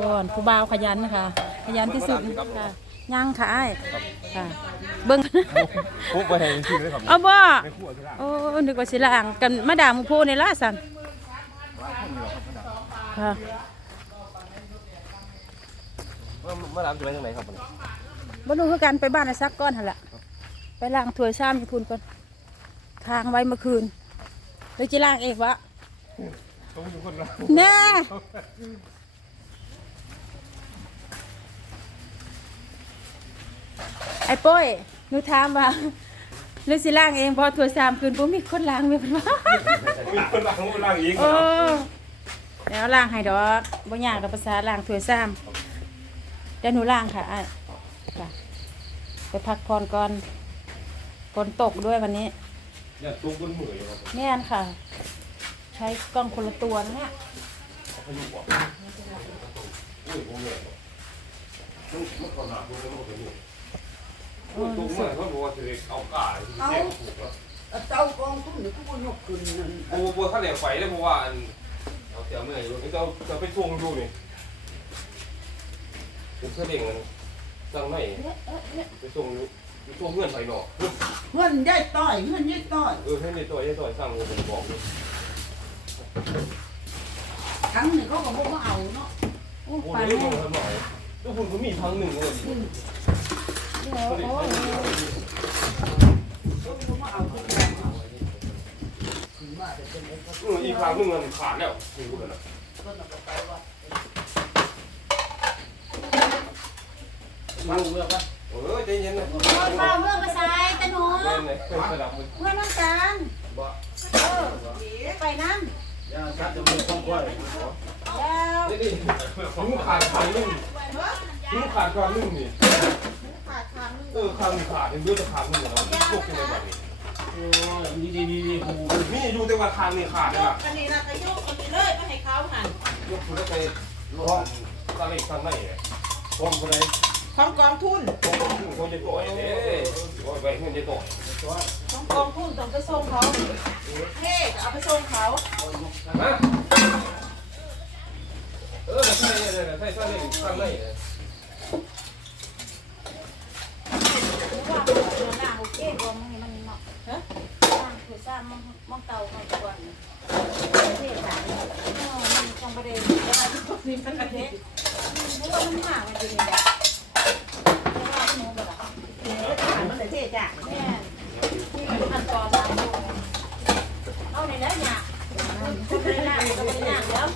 ก่อนผู้บ่าวขยันนะคะ ขยันที่สุดค่ะย่างค่ะอ้ายค่ะ เบิ่งปุ๊บไปให้ชื่อเลยครับเอาบ่ไม่คั่วที่ร้านโอ้นึกว่าสิล่างกันมาด่าหมูโพในล่าสันค่ะเมื่อเมื่อร้านจะไปทางไหนครับผมบ่รู้คือกันไปบ้านไอ้ซักก้อนหั่นล่ะไปล้างถ้วยชามอยู่พุ่นก่อนค้างไว้เมื่อคืนเลยจิล้างเองวะต้องอยู่คนละแน่ ไอ้ป้อยหนูถามว่าเลยสิล้างเองพอถ้วยชามคืนบ่มีคนล้างแม่เพิ่นว่ามีคนละคนละอีกโอ้แล้วล้างให้ดอกบ่ยากดอกภาษาล้างถ้วยซ้ำเดี๋ยวหนูล้างค่ะอ้ายค่ะไปพักผ่อนก่อนฝนตกด้วยวันนี้อย่าตุ้มบนมืออยู่ครับแน่นค่ะ ใช้กล้องคนละตัวนะเนี่ยพายุบ่อุ้ยโมเมนต์มันมันก่อนหน้าตัวมันก็เป็นอยู่ตุ้มมา เขาบอกว่าจะเอากาที่แจ้งถูกแล้วเต้ากองคุ้มหรือคุ้มยกขึ้นนั่นโอ้โหถ้าเหลวไฟได้เพราะว่าเอาเสียเมื่อยอยู่นี่จะจะไปทวงดูนี่ผมเคยเล่นกันจังไหนไปทวงไปทวงเงื่อนไฟหนอกเงินยายต้อยเงินยายต้อยเออให้ในตัวให้ตัวสั่งผมบอกเลยครั้งหนึ่งเขาก็บอกว่าเอาเนาะโอ้โอ้ปลายเดี๋ยวแม่ยทุกคนเขามีครั้งหนึ่งเลย อ้ยเขาบอกว่าเอาทุกอย่างเอาขึ้นมาแต่เป็นเอกอืออีกครั้งหนึ่งมันขาดแล้วถึงกันนะต้นเอาไปว่ามันเมื่อปะเออใจเย็นนะโอ้ยมาเมื่อมาใส่ตะหนูเล่นเลยเป็นสลับมือเมื่อน้องการบ่เออไปนั่นย่าชัดจะมีความกว้างแล้วนี่นี่มึงขาดครั้งหนึ่งมึงขาดครั้งหนึ่งนี่ เออครั้ขาดเยอะจะครั้งหนึ่งเหรอพวกยังไงแบบนี้โอ้ยดีดีดีดีหูนี่ดูแต่ว่าครั้งนี่ขาดเลยล่ะอันนี้นะก็ยกอันนี้เลยไปให้เขาหันยกคุณได้ไปร้องตะเล็กครั้งไหนเนี่ยร้องคนไหนของกองทุนร้องคนจะต่อยเนี่ยร้อยไปเงินจะต่อยของกองทุนต้องไปส่งเขาเฮ้เอาไปส่งเขาเออใช่ใช่ใช่ใช่ใช่ครั้งไหนเนี่ย ว่าเดิ นหน้าโอเคบ่มึงนี่มันเนาะฮะสร้างคือสร้างมองมองเตาเขาก่อนเทศสายเออมันต้องบ่ได้ว่านี่มันกระเทศเพราะว่ามันหามันอยู่นี่แหละแต่ว่าหนูบ่ล่ะเฮ้ถามมันเลยเท่จ้ะแม่ที่ขั้นตอนตามอยู่เอาในนั้นนี่ยก็ไม่ได้ยากก็ไม่ได้ยากแล้ว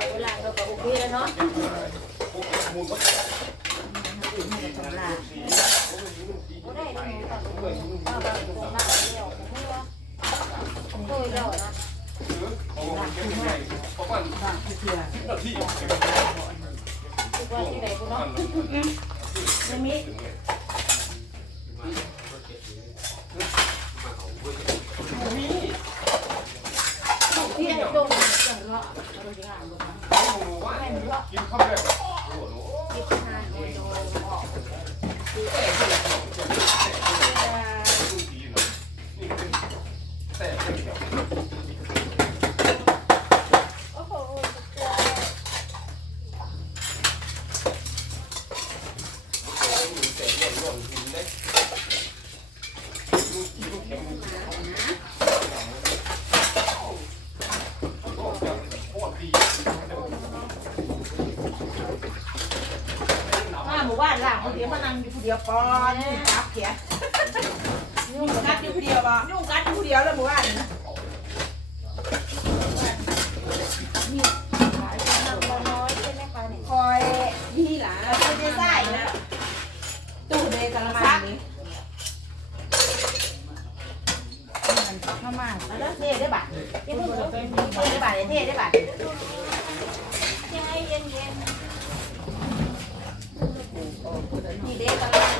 เองหลาย เวลาเราก็โอเคแล้วเนาะ พวกมูลก็ โอ้ได้หนูก็เอาแบบโครงหน้าเลี้ยวผมไม่ว่าโดยแล้วนะ ของมันเป็นยังไงเพราะมัน บ้างที่เพื่อ ที่ คิดว่าที่ไหนกูเนาะ กินข้าวแบบโอ้โห คิดนานโดยโดยออก แต่ไม่เกี่ยว โอ้โห แต่ร่วมร่วมกินได้ลูกกินลูกแข็งก็จะโคตรดี มาหมู่บ้านล่างคนเดียวมานั่งอยู่คน เดียวก่อนยุ่งกัดเขียยุ่งกัดอยู่คนเดียวบ่ยุ่งกัดอยู่คนเดียวแล้วหมู่บ้านนะขายน้ำน้อยใช่ไหมคะเนี่ยคอยนี่หล่ะไม่ได้ใส่นะตู้เดกะละมังนี่ข้าวมาเอาแล้วเท่ได้บัตรเท่ได้บัตรเท่ได้บัตร ใจเย็นเย็น นี่เด็กกะละมัง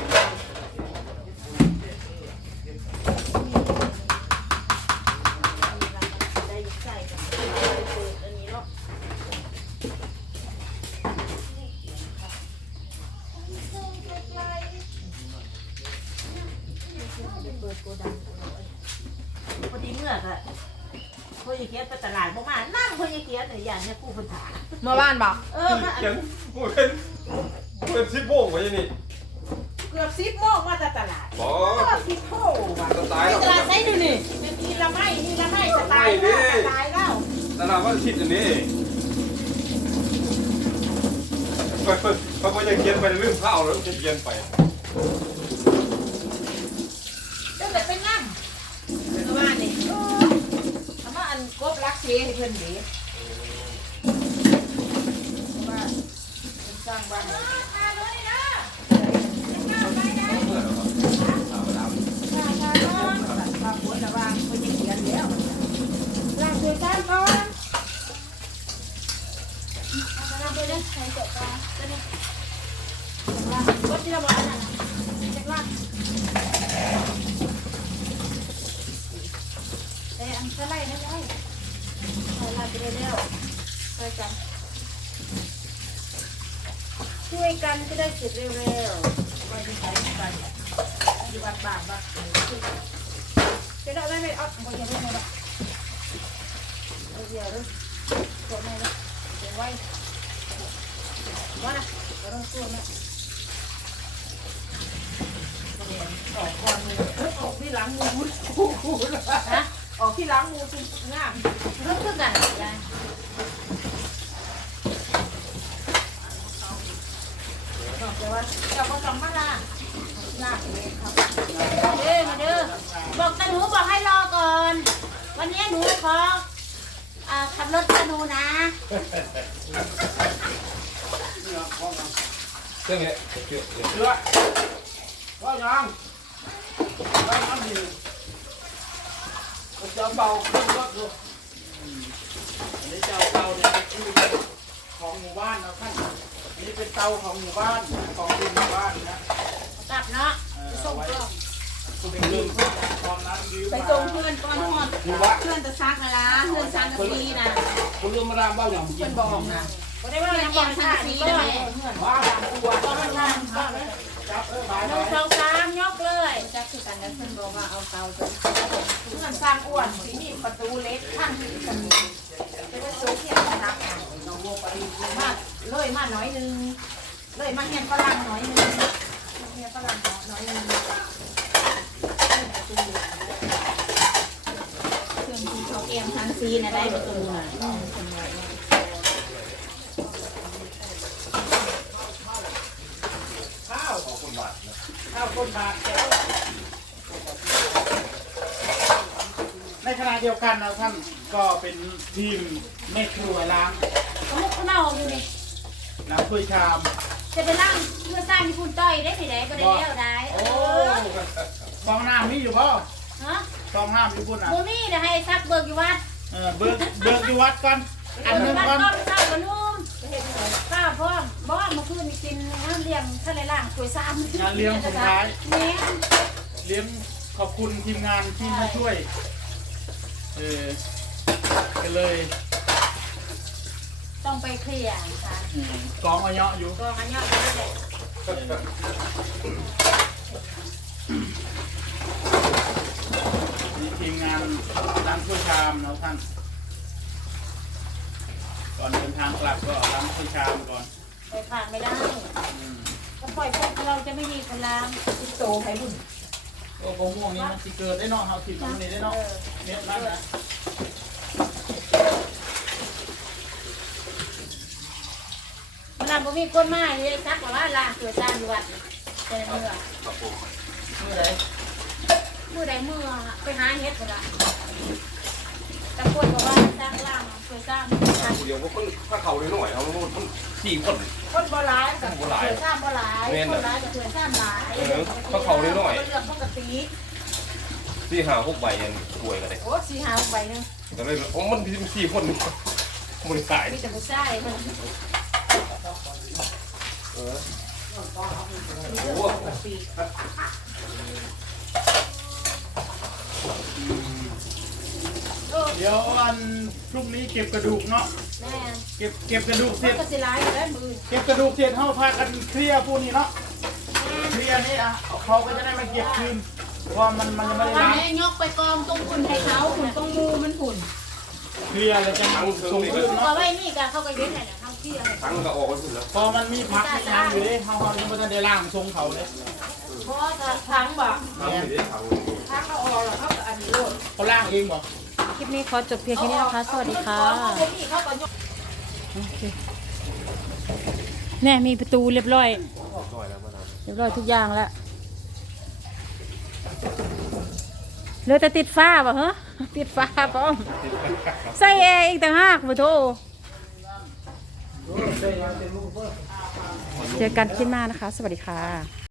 ได้ใส่กับอันนี้เนาะ ปิดโกดังพอดีเมื่อก็พอยายเกียรไปตลาดบ่มานั่งพอยายเกียรแต่อย่างเนี้ยกูเพิ่นถามเมื่อวานบอกเออมายังกูเป็นกูเป็นซิปโป้งไว้นี่เกือบ10โมงมาแต่ตลาดบอเกือบ10โมงว่ะสไตล์ตลาดไซดูนี่เป็นทีละไม้ทีละไม้สไตล์แล้วสไตล์แล้วตลาดว่าชิดอันนี้ไปไปไปไปจะเขียนไปเรื่องข้าวแล้วจะเขียนไป เดี๋ยวเลยไปนั่ง เมื่อวานนี่ ทำว่าอันกบรัก เทให้เพิ่นเด้ว่าเป็นสร้างบ้าน เมื่อแล้วครับ ข้าวหัวระวางเพิ่นยังเขียนแล้ว ล้างถ้วยจานก่อนเอาไปล้างถ้วยเด้อใส่เจาะปลาเด้อเนี่ยล้างวัดที่เราบอกอันนั้นน่ะเช็คล้างแต่อันสไลด์นะยายใส่ลาดไป เร็วๆช่วยกัน ช่วยกันจะได้เสร็จเร็วไปที่ไหนกันอยู่วัดบ้านบ้านๆจะได้ไม่ไม่เอาบ่อย่าเพิ่งเลยเอาเดี๋ยวเลยตัวแม่เลยเดี๋ยวไว้ว่านะเราต้องตัวแม่ออกก่อนเลยออกที่หลังมูคู่คู่ฮะ ออกที่หลังมูจุงามเริ่มคือกันยายแต่ว่าเจ้าก็ต้องมาล่าล่าเองครับมาเด้อมาเด้อบอกตาหนูบอกให้รอก่อน วันนี้หนูขออ่าขับรถตาหนูนะเรื่องนี้เกี่ยวเชื่อว่ายังว่ายังดี มันจะเบาขึ้นรถดูอันนี้จะเอาเตาเนี่ยเป็นที่ของหมู่บ้านนะท่านอันนี้เป็นเตาของหมู่บ้านของหมู่บ้านนะกลับเนาะไปส่งไว้กล้องเป็นลืมตอนนั้นยืมไปส่งเพื่อนก่อนหอดหมู่บ้านเพื่อนจะซักนะล่ะเพื่อนซักกะซีนะคุณลืมมาดามบ้าอย่างเพื่อนบอกนะบ่ได้ว่ายังบอกท่านี่ก็ว่าตัวก็มันทานก็จับเออบาย หนึ่งสองสามยกเลยจักคือกันแล้วเพื่อนบอกว่าเอาเตาไปเพื่อนสร้างอ้วนที่นี่ประตูเล็กข้างที่กันเป็นว่าโซเทียนนักมาเลยมาหน่อยนึงเลยมาเฮียนฝรั่งน่อยนึงเฮียนฝรั่งน่อยนึงเครื่องที่เขาเกมทางซีนะได้ประตูน่ะ ข้าว ขอบคุณบาทนะ ข้าวคนบาทแก้วในขณะเดียวกันนะท่านก็เป็นทีมแม่ครัวล้างก็มุกข้าวเน่าอยู่นี่น้ำถ้วยชาม จะไปนั่งเพื่อสร้างที่คุณต้อยได้ที่ไหนก็ได้แล้วได้เอโอ้อฟองน้ำมีอยู่ป่ะฮะฟองน้ำอยู่พุ่นอะโมมี่เดี๋ยวให้ซักเบิกอยู่วัดเออเบิกเบิกอยู่วัดก่อนอันหนึงวัดก่อนก็เศร้ากันนุ่มข้าว พ่อมบ่เมื่อคืนนี่กินน้ำเลี้ยงทะเลล่างถ้วยซ้ำงานเลี้ยงสุดท้าย แม่เลี้ยงขอบคุณทีมงานที่มาช่วย เออก็เลยต้องไปเคลียร์ค่ะอืมกองอาเยาะอยู่ก็ขันยอดไปเลยมีทีมงานล้างถ้วยชามนะท่านก่อนเดินทางกลับก็ล้างถ้วยชามก่อนไปผ่านไม่ได้อืมก็ปล่อยพวกเราจะไม่มีคนล้างที่โตให้บุญโอ้โหม่วงนี้มันสิเกิดได้เนาะเฮาสิตรงนี้ได้เนาะเม็ดนั่นนะเวลาบ่มีคนมาเลยซักว่าว่าล้างถ้วยซ้ำอยู่วัดแต่เมื่อครับผมเมื่อไหรเมื่อใดเมื่อไปหาเฮ็ดก็ได้แต่คนบอกว่าสร้างล่างสวยสร้างเดี๋ยวพวกข้าเขาเลยหน่อยเอามันสี่คน คนโบราณกับโบราณเถื่อนซ้ำโบราณแม่นคน่ะนร้ายกับเถื่อนซ้ำหลายเออเขาเขานิดหน่อยเป็นเรื่องปกติสี่หาหกใบยังป่วยกันเลยโอ้สี่หาใบหนึงก็เลยโอ้มันมีสี่คนมันขายมีแต่ผู้ชายมันเออมีเรื่องปกติ เดี๋ยวอันพรุ่งนี้เก็บกระดูกเนาะแม่เก็บเก็บกระดูกเสมัร็นจก็สิร้ายอยู่แล้วมือเก็บกระดูกเสร็จเฮาพากันเคลียร์พวกนี้เนาะเคลียร์นี่อะเขาก็จะได้มาเก็บคืนเพราะมันมันยังไม่ได้วันล้างนี้ยกไปกองตรงคุณให้เขาคุณต้องมูมันหุ่นเคลียร์เลยจะทั้งเชิงส่งนี่ขึ้นเอาเนาะไว้นี่ก็เขาก็เย็นเลยนะทั้งที่อะไรทั้งก็ออกไปสุดแล้วพอมันมีพักมีน้ำอยู่ดิเขาเขายังไม่ทันได้ล้างทรงเขาเลยเพราะว่าทั้งบอกทั้งนี่ได้ทั้งทั้งเขาออกแล้วเขาก็อันนี้โลดเขาล้างเองบอกค ลิปนี้ขอจบเพียงแค่นี้นะคะ สวัสดีค่ะเขาก็มีเขาก็ยกแน่มีประตูเรียบร้อย เรียบร้อยทุกอย่างแล้วเหลือแต่ติดฟ้าป่ะฮะติดฟ้าพร้อมใส่แอร์อีกต่างหากมาโทเจอกันคลิปหน้านะคะ สวัสดีค่ะ